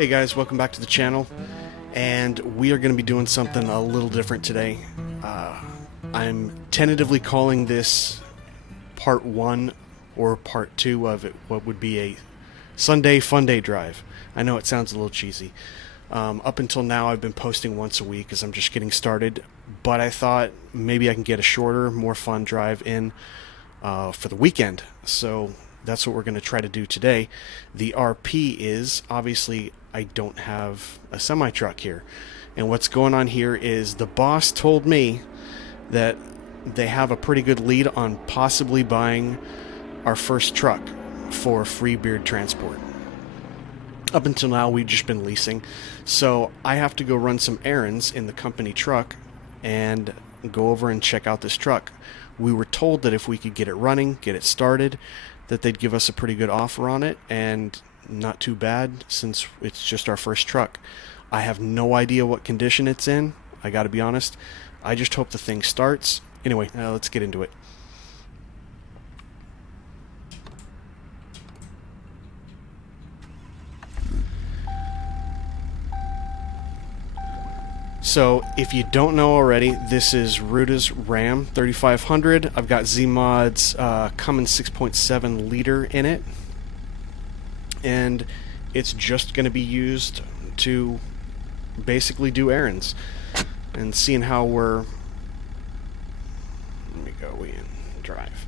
Hey guys, welcome back to the channel, and we are going to be doing something a little different today. I'm tentatively calling this part 1 or part 2 of it, what would be a Sunday Funday drive. I know it sounds a little cheesy. Up until now I've been posting once a week as I'm just getting started, but I thought maybe I can get a shorter, more fun drive in for the weekend. So that's what we're going to try to do today. The RP is, obviously, I don't have a semi-truck here. And what's going on here is the boss told me that they have a pretty good lead on possibly buying our first truck for free beard transport. Up until now, we've just been leasing. So I have to go run some errands in the company truck and go over and check out this truck. We were told that if we could get it running, get it started, that they'd give us a pretty good offer on it, and not too bad since it's just our first truck. I have no idea what condition it's in, I gotta be honest. I just hope the thing starts. Anyway, let's get into it. So, if you don't know already, this is Ruda's Ram 3500. I've got Zeemods Cummins 6.7 liter in it. And it's just going to be used to basically do errands. And seeing how we're... Let me go in drive.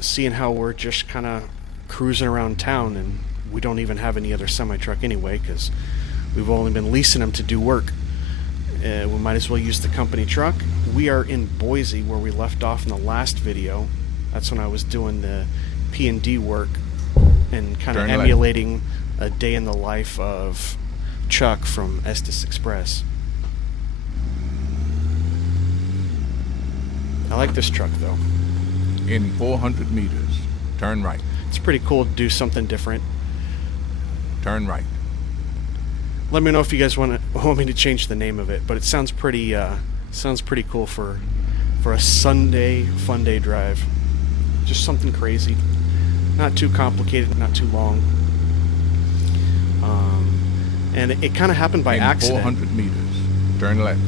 Seeing how we're just kind of cruising around town, and we don't even have any other semi-truck anyway, because we've only been leasing them to do work. We might as well use the company truck. We are in Boise, where we left off in the last video. That's when I was doing the P&D work and kind of emulating a day in the life of Chuck from Estes Express. I like this truck, though. In 400 meters, turn right. It's pretty cool to do something different. Turn right. Let me know if you guys want me to change the name of it, but it sounds pretty cool for a Sunday Funday drive. Just something crazy, not too complicated, not too long. And it kind of happened by accident. 400 meters, turn left.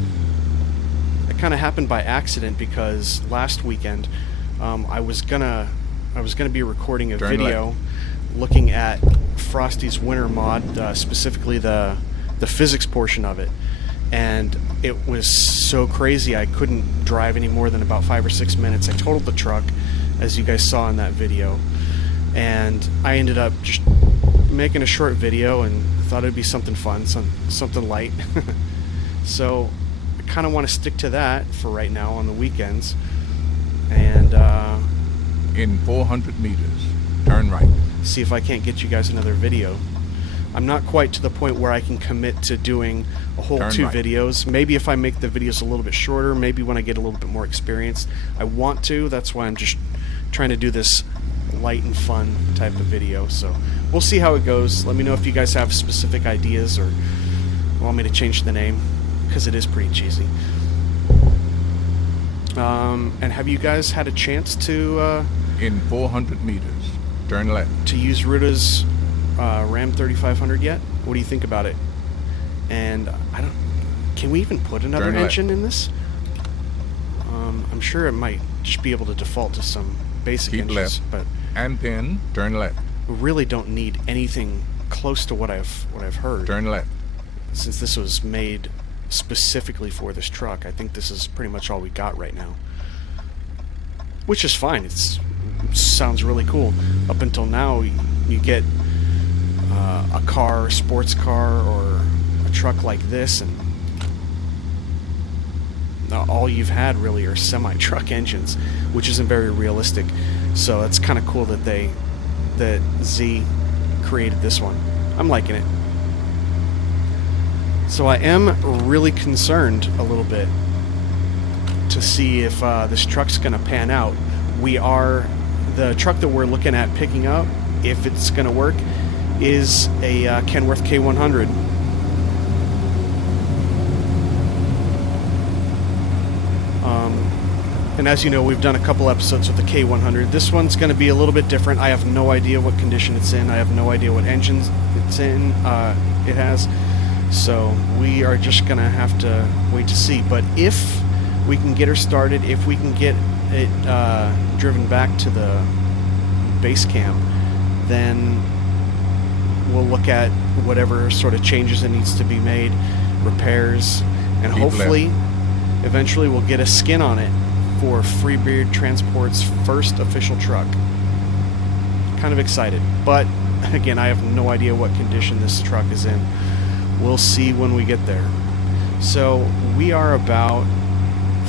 It kind of happened by accident because last weekend I was gonna be recording a video looking at Frosty's winter mod, specifically the physics portion of it, and it was so crazy I couldn't drive any more than about 5 or 6 minutes. I totaled the truck, as you guys saw in that video, and I ended up just making a short video and thought it'd be something fun, something light. So I kind of want to stick to that for right now on the weekends. And in 400 meters, turn right. See if I can't get you guys another video. I'm not quite to the point where I can commit to doing a whole two videos. Maybe if I make the videos a little bit shorter, maybe when I get a little bit more experience. I want to, that's why I'm just trying to do this light and fun type of video. So we'll see how it goes. Let me know if you guys have specific ideas or want me to change the name, because it is pretty cheesy. And have you guys had a chance to... in 400 meters, turn left. To use Ruda's Ram 3500 yet? What do you think about it? And can we even put another engine in this? I'm sure it might just be able to default to some basic engines, left, but and then turn left. We really don't need anything close to what I've heard. Turn left. Since this was made specifically for this truck, I think this is pretty much all we got right now, which is fine. It sounds really cool. Up until now, you get a car, a sports car, or a truck like this, and all you've had really are semi-truck engines, which isn't very realistic. So it's kind of cool that Z created this one. I'm liking it. So I am really concerned a little bit to see if this truck's going to pan out. The truck that we're looking at picking up, if it's going to work, is a Kenworth K100. And as you know, we've done a couple episodes with the K100. This one's going to be a little bit different. I have no idea what condition it's in. I have no idea what engines it's in. It has. So we are just gonna have to wait to see. But if we can get her started, if we can get it driven back to the base camp, then we'll look at whatever sort of changes it needs to be made, repairs, and hopefully eventually we'll get a skin on it for Freebeard Transport's first official truck. Kind of excited, but again, I have no idea what condition this truck is in. We'll see when we get there. So we are about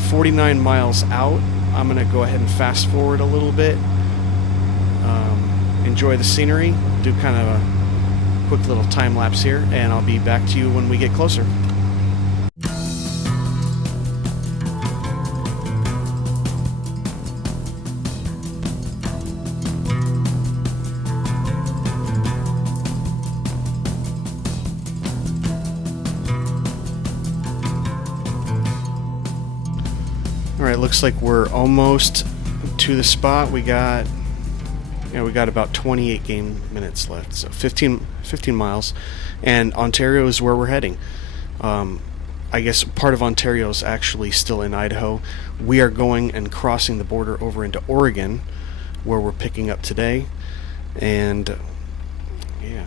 49 miles out. I'm gonna go ahead and fast forward a little bit, enjoy the scenery, do kind of a quick little time lapse here, and I'll be back to you when we get closer. Alright, looks like we're almost to the spot. We got about 28 game minutes left, so 15 miles, and Ontario is where we're heading. I guess part of Ontario is actually still in Idaho. We are going and crossing the border over into Oregon, where we're picking up today, and yeah,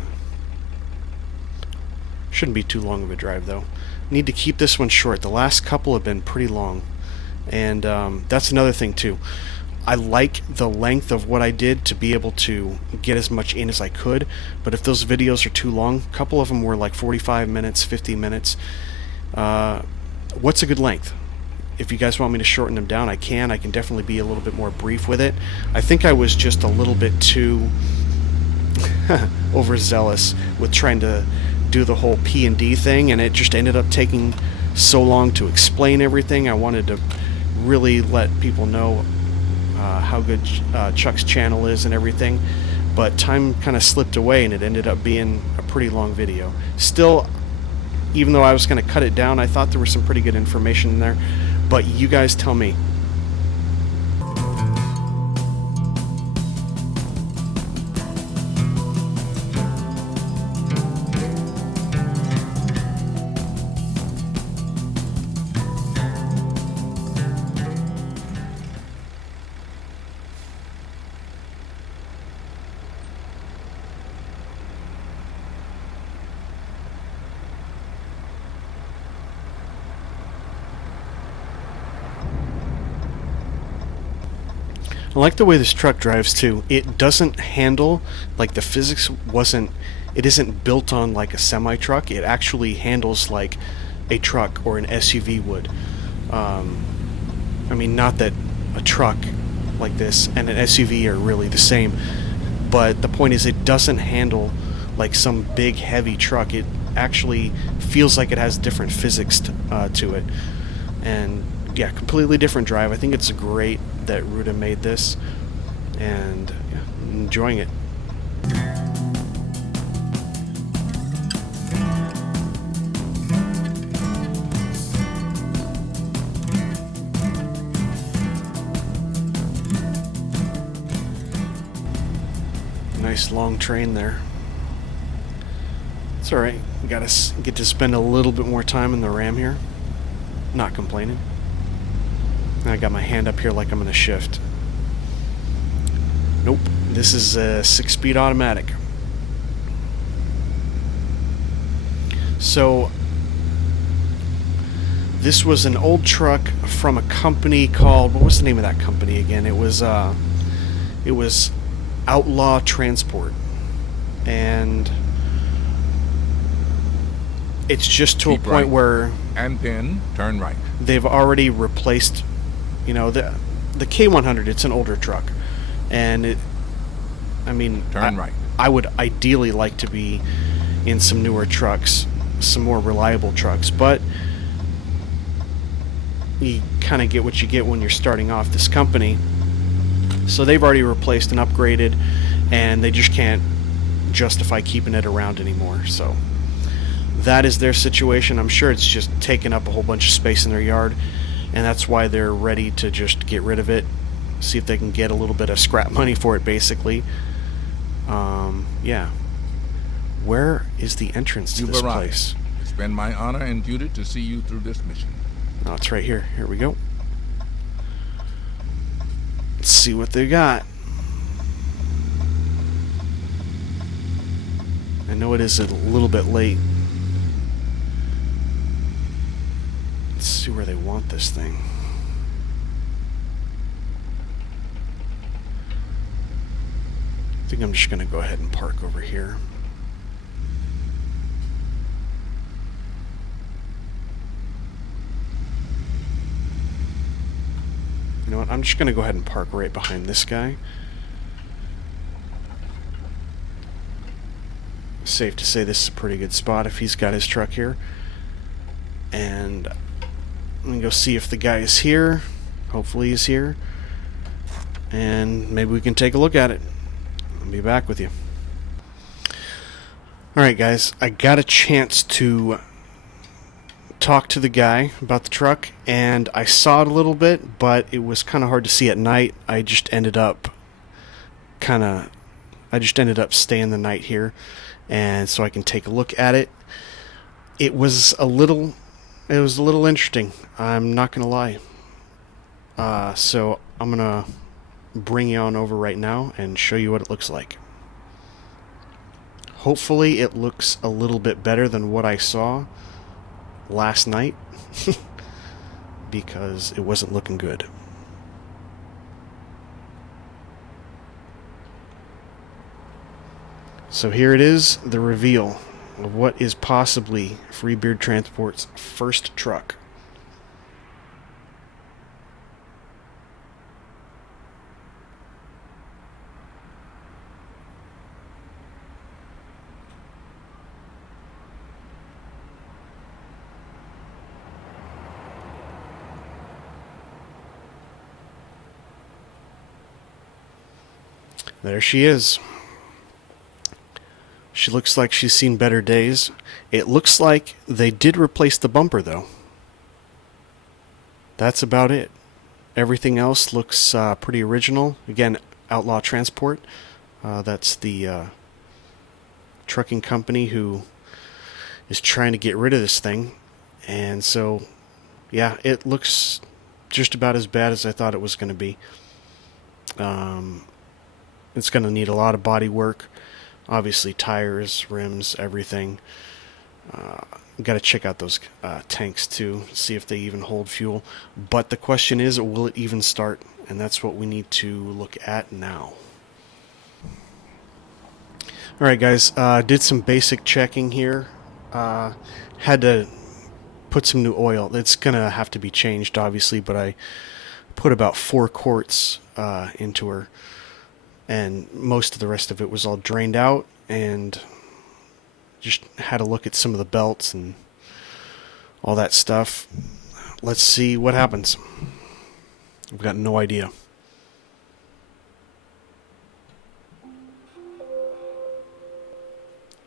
shouldn't be too long of a drive though. Need to keep this one short. The last couple have been pretty long, and that's another thing too. I like the length of what I did to be able to get as much in as I could, but if those videos are too long, a couple of them were like 45 minutes, 50 minutes. What's a good length? If you guys want me to shorten them down, I can definitely be a little bit more brief with it. I think I was just a little bit too overzealous with trying to do the whole P&D thing, and it just ended up taking so long to explain everything. I wanted to really let people know how good Chuck's channel is and everything, but time kind of slipped away and it ended up being a pretty long video. Still, even though I was going to cut it down, I thought there was some pretty good information in there, but you guys tell me. I like the way this truck drives too. It doesn't handle like the physics it isn't built on like a semi truck. It actually handles like a truck or an SUV would. I mean, not that a truck like this and an SUV are really the same, but the point is it doesn't handle like some big heavy truck. It actually feels like it has different physics to it, and yeah, completely different drive. I think it's great that Ruda made this, and yeah, I'm enjoying it. Nice long train there. It's alright. Gotta get to spend a little bit more time in the Ram here. Not complaining. I got my hand up here like I'm going to shift. Nope. This is a 6-speed automatic. So this was an old truck from a company called, what was the name of that company again? It was Outlaw Transport, and it's just to a point where, and then turn right. They've already replaced, you know, the K100. It's an older truck, and turn right. I would ideally like to be in some newer trucks, some more reliable trucks, but you kind of get what you get when you're starting off this company. So they've already replaced and upgraded, and they just can't justify keeping it around anymore. So that is their situation. I'm sure it's just taking up a whole bunch of space in their yard, and that's why they're ready to just get rid of it, see if they can get a little bit of scrap money for it, basically. Yeah. Where is the entrance to this place? It's been my honor and duty to see you through this mission. Oh, it's right here. Here we go. Let's see what they got. I know it is a little bit late. Let's see where they want this thing. I think I'm just going to go ahead and park over here. You know what? I'm just going to go ahead and park right behind this guy. Safe to say this is a pretty good spot if he's got his truck here. And I'm going to go see if the guy is here. Hopefully he's here. And maybe we can take a look at it. I'll be back with you. Alright guys, I got a chance to talk to the guy about the truck, and I saw it a little bit, but it was kind of hard to see at night. I just ended up staying the night here, and so I can take a look at it. It was a little interesting. I'm not gonna lie. So I'm gonna bring you on over right now and show you what it looks like. Hopefully it looks a little bit better than what I saw last night because it wasn't looking good. So here it is, the reveal of what is possibly Freebeard Transport's first truck. There she is. She looks like she's seen better days. It looks like they did replace the bumper, though. That's about it. Everything else looks pretty original. Again, Outlaw Transport. That's the trucking company who is trying to get rid of this thing. And so, yeah, it looks just about as bad as I thought it was going to be. It's going to need a lot of body work. Obviously, tires, rims, everything. Got to check out those tanks too, see if they even hold fuel. But the question is, will it even start? And that's what we need to look at now. Alright guys, did some basic checking here. Had to put some new oil. It's going to have to be changed, obviously, but I put about 4 quarts into her. And most of the rest of it was all drained out, and just had a look at some of the belts and all that stuff. Let's see what happens. I've got no idea.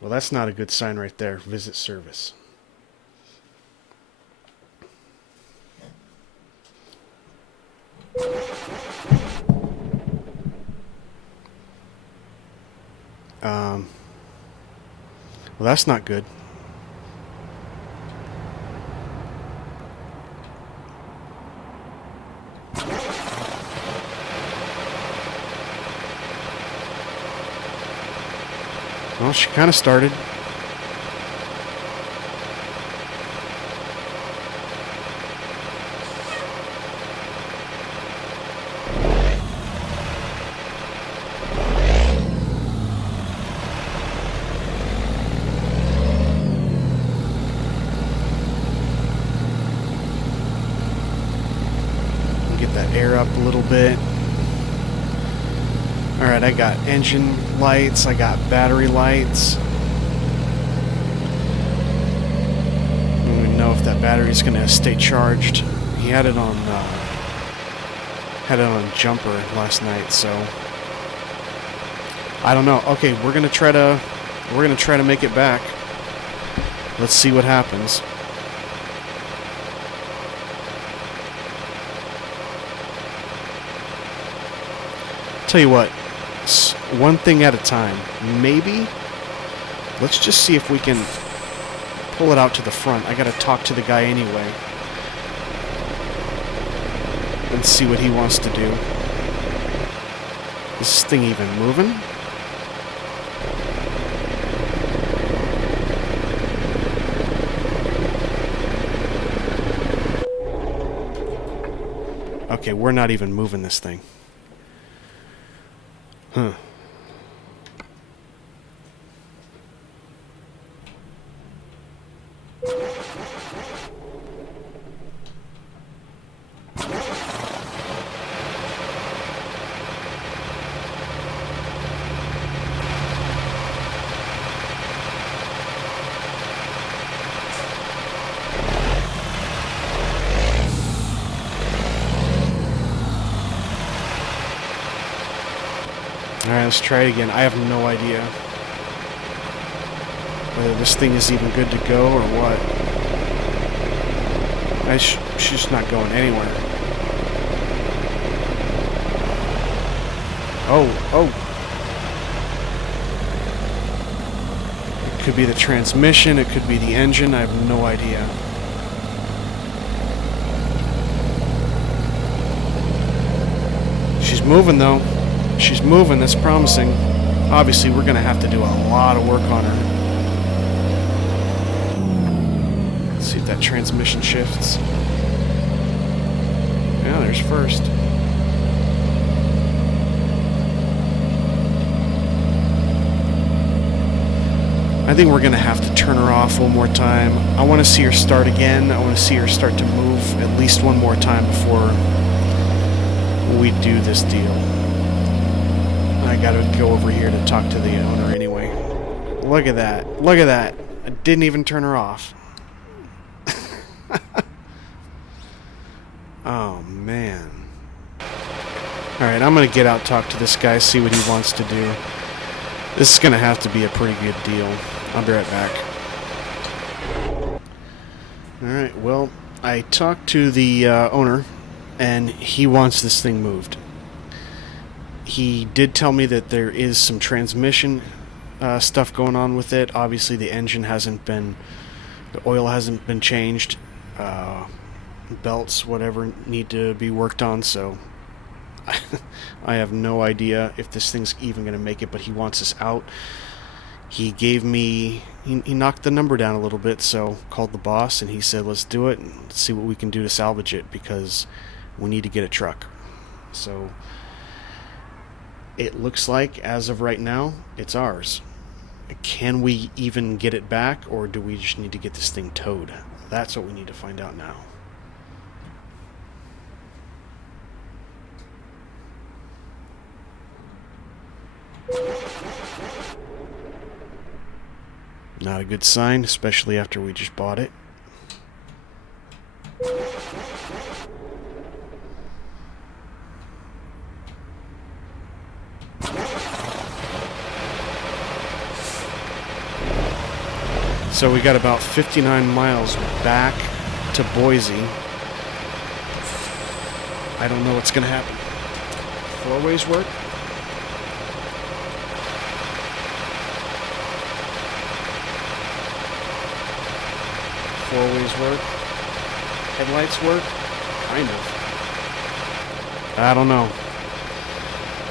Well, that's not a good sign right there. Visit service. Well, that's not good. Well, she kind of started. Get that air up a little bit. Alright, I got engine lights, I got battery lights. I don't even know if that battery's going to stay charged. He had it on jumper last night, so I don't know. Okay, we're gonna try to make it back. Let's see what happens. Tell you what, one thing at a time. Maybe Let's just see if we can pull it out to the front. I gotta talk to the guy anyway and see what he wants to do. Is this thing even moving? Okay, we're not even moving this thing. Huh. Alright, let's try it again. I have no idea whether this thing is even good to go or what. She's just not going anywhere. Oh. It could be the transmission, it could be the engine, I have no idea. She's moving though. She's moving, that's promising. Obviously, we're going to have to do a lot of work on her. Let's see if that transmission shifts. Yeah, there's first. I think we're going to have to turn her off one more time. I want to see her start again. I want to see her start to move at least one more time before we do this deal. I gotta go over here to talk to the owner anyway. Look at that. Look at that. I didn't even turn her off. Oh, man. Alright, I'm gonna get out, talk to this guy, see what he wants to do. This is gonna have to be a pretty good deal. I'll be right back. Alright, well, I talked to the owner, and he wants this thing moved. He did tell me that there is some transmission stuff going on with it. Obviously, the engine hasn't been, the oil hasn't been changed. Belts, whatever, need to be worked on. So I have no idea if this thing's even going to make it. But he wants us out. He gave me, he knocked the number down a little bit. So called the boss and he said, "Let's do it and see what we can do to salvage it because we need to get a truck." So it looks like, as of right now, it's ours. Can we even get it back, or do we just need to get this thing towed? That's what we need to find out now. Not a good sign, especially after we just bought it. So we got about 59 miles back to Boise. I don't know what's going to happen. Four ways work? Four ways work? Headlights work? Kind of. I don't know.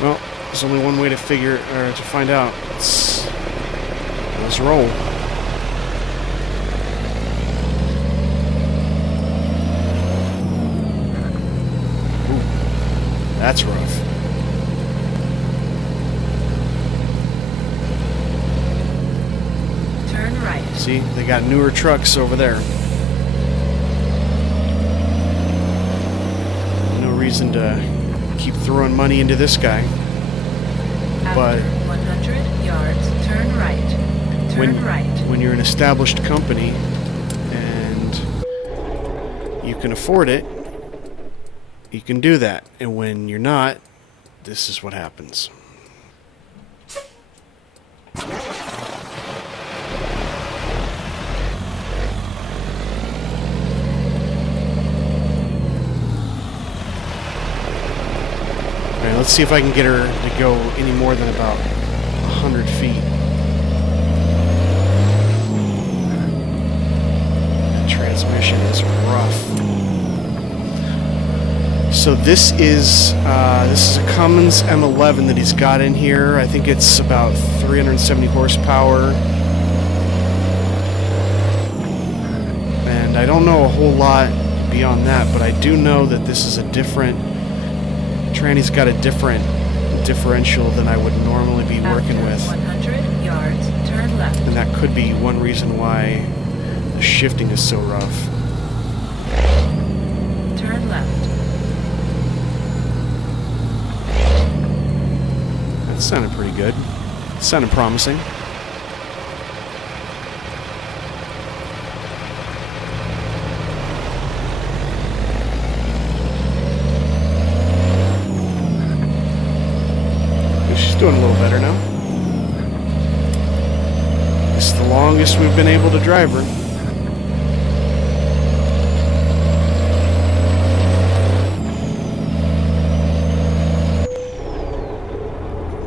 Well, there's only one way to to find out. Let's roll. That's rough. Turn right. See, they got newer trucks over there. No reason to keep throwing money into this guy. After 100 yards, turn right. Turn right. When you're an established company and you can afford it, you can do that. And when you're not, this is what happens. Alright, let's see if I can get her to go any more than about 100 feet. transmission is rough. So this is a Cummins M11 that he's got in here. I think it's about 370 horsepower. And I don't know a whole lot beyond that, but I do know that this is a different... Tranny's got a different differential than I would normally be working with. 100 yards, turn left. And that could be one reason why the shifting is so rough. Turn left. That sounded pretty good. It sounded promising. She's doing a little better now. It's the longest we've been able to drive her.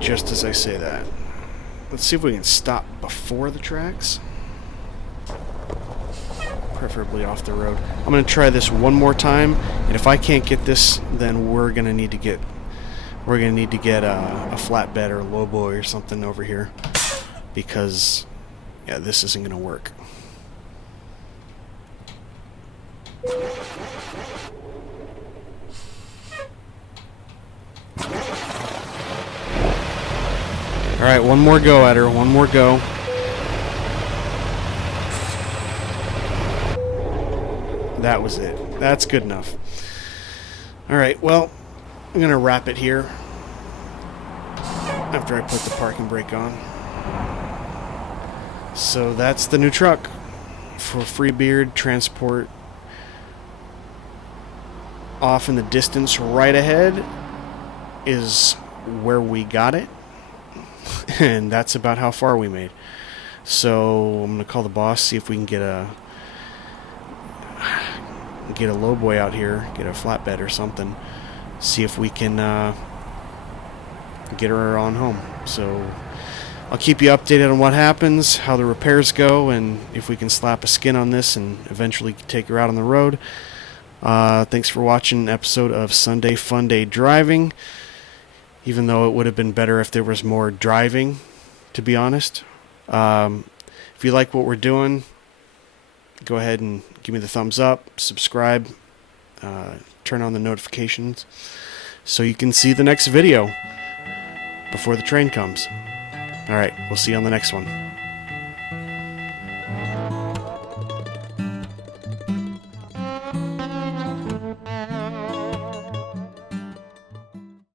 Just as I say that. Let's see if we can stop before the tracks. Preferably off the road. I'm going to try this one more time, and if I can't get this, then we're going to need to get a flatbed or a lowboy or something over here, because yeah, this isn't going to work. Alright, one more go at her, one more go. That was it. That's good enough. Alright, well, I'm going to wrap it here after I put the parking brake on. So that's the new truck for Freebeard Transport. Off in the distance right ahead is where we got it. And that's about how far we made. So I'm going to call the boss, see if we can get a lowboy out here, get a flatbed or something. See if we can get her on home. So I'll keep you updated on what happens, how the repairs go, and if we can slap a skin on this and eventually take her out on the road. Thanks for watching an episode of Sunday Funday Driving. Even though it would have been better if there was more driving, to be honest. If you like what we're doing, go ahead and give me the thumbs up, subscribe, turn on the notifications so you can see the next video before the train comes. Alright, we'll see you on the next one.